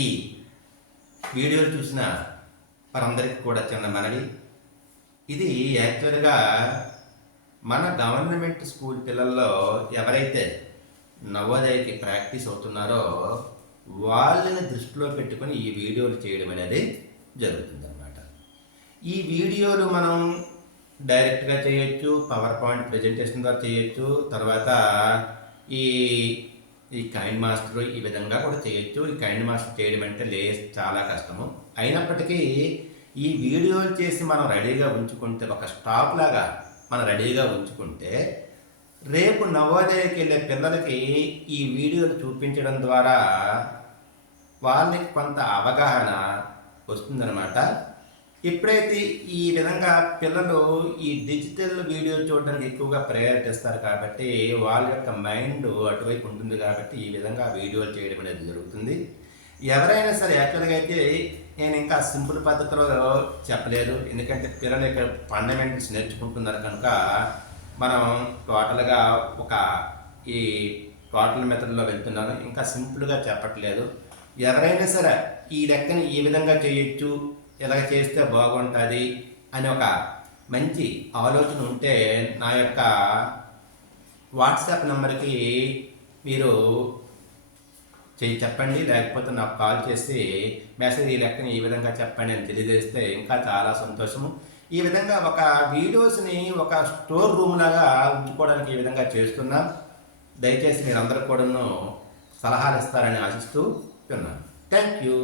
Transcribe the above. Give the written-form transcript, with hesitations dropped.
ఈ వీడియోలు చూసిన వారందరికీ కూడా చిన్న మనవి. ఇది యాక్చువల్గా మన గవర్నమెంట్ స్కూల్ పిల్లల్లో ఎవరైతే నవోదయకి ప్రాక్టీస్ అవుతున్నారో వాళ్ళని దృష్టిలో పెట్టుకొని ఈ వీడియోలు చేయడం అనేది జరుగుతుందన్నమాట. ఈ వీడియోలు మనం డైరెక్ట్గా చేయొచ్చు, పవర్ పాయింట్ ప్రజెంటేషన్ ద్వారా చేయొచ్చు, తర్వాత ఈ ఈ కైండ్ మాస్టర్ ఈ విధంగా కూడా చేయొచ్చు. ఈ కైండ్ మాస్టర్ చేయడం అంటే చాలా కష్టము. అయినప్పటికీ ఈ వీడియోలు చేసి మనం రెడీగా ఉంచుకుంటే, ఒక స్టాక్ లాగా మనం రెడీగా ఉంచుకుంటే, రేపు నవోదయకి వెళ్ళే పిల్లలకి ఈ వీడియోలు చూపించడం ద్వారా వాళ్ళకి కొంత అవగాహన వస్తుందన్నమాట. ఎప్పుడైతే ఈ విధంగా పిల్లలు ఈ డిజిటల్ వీడియో చూడడానికి ఎక్కువగా ప్రయారిటీ ఇస్తారు కాబట్టి వాళ్ళ యొక్క మైండ్ అటువైపు ఉంటుంది కాబట్టి ఈ విధంగా వీడియోలు చేయడం అనేది జరుగుతుంది. ఎవరైనా సరే యాక్చువల్గా అయితే నేను ఇంకా సింపుల్ పద్ధతిలో చెప్పలేదు, ఎందుకంటే పిల్లలు ఇక్కడ ఫండమెంటల్స్ నేర్చుకుంటున్నారు కనుక మనం టోటల్గా ఈ టోటల్ మెథడ్లో వెళ్తున్నాను, ఇంకా సింపుల్గా చెప్పట్లేదు. ఎవరైనా సరే ఈ లెక్కని ఈ విధంగా చేయొచ్చు, ఇలా చేస్తే బాగుంటుంది అని ఒక మంచి ఆలోచన ఉంటే నా యొక్క వాట్సాప్ నెంబర్కి మీరు చెప్పండి, లేకపోతే నాకు కాల్ చేసి మెసేజ్ ఈ లెక్కని ఈ విధంగా చెప్పండి అని తెలియజేస్తే ఇంకా చాలా సంతోషము. ఈ విధంగా ఒక వీడియోస్ని ఒక స్టోర్ రూమ్ లాగా ఉంచుకోవడానికి ఈ విధంగా చేస్తున్నా. దయచేసి మీరందరూ కూడాను సలహాలు ఇస్తారని ఆశిస్తూ ఉన్నాను. Thank you.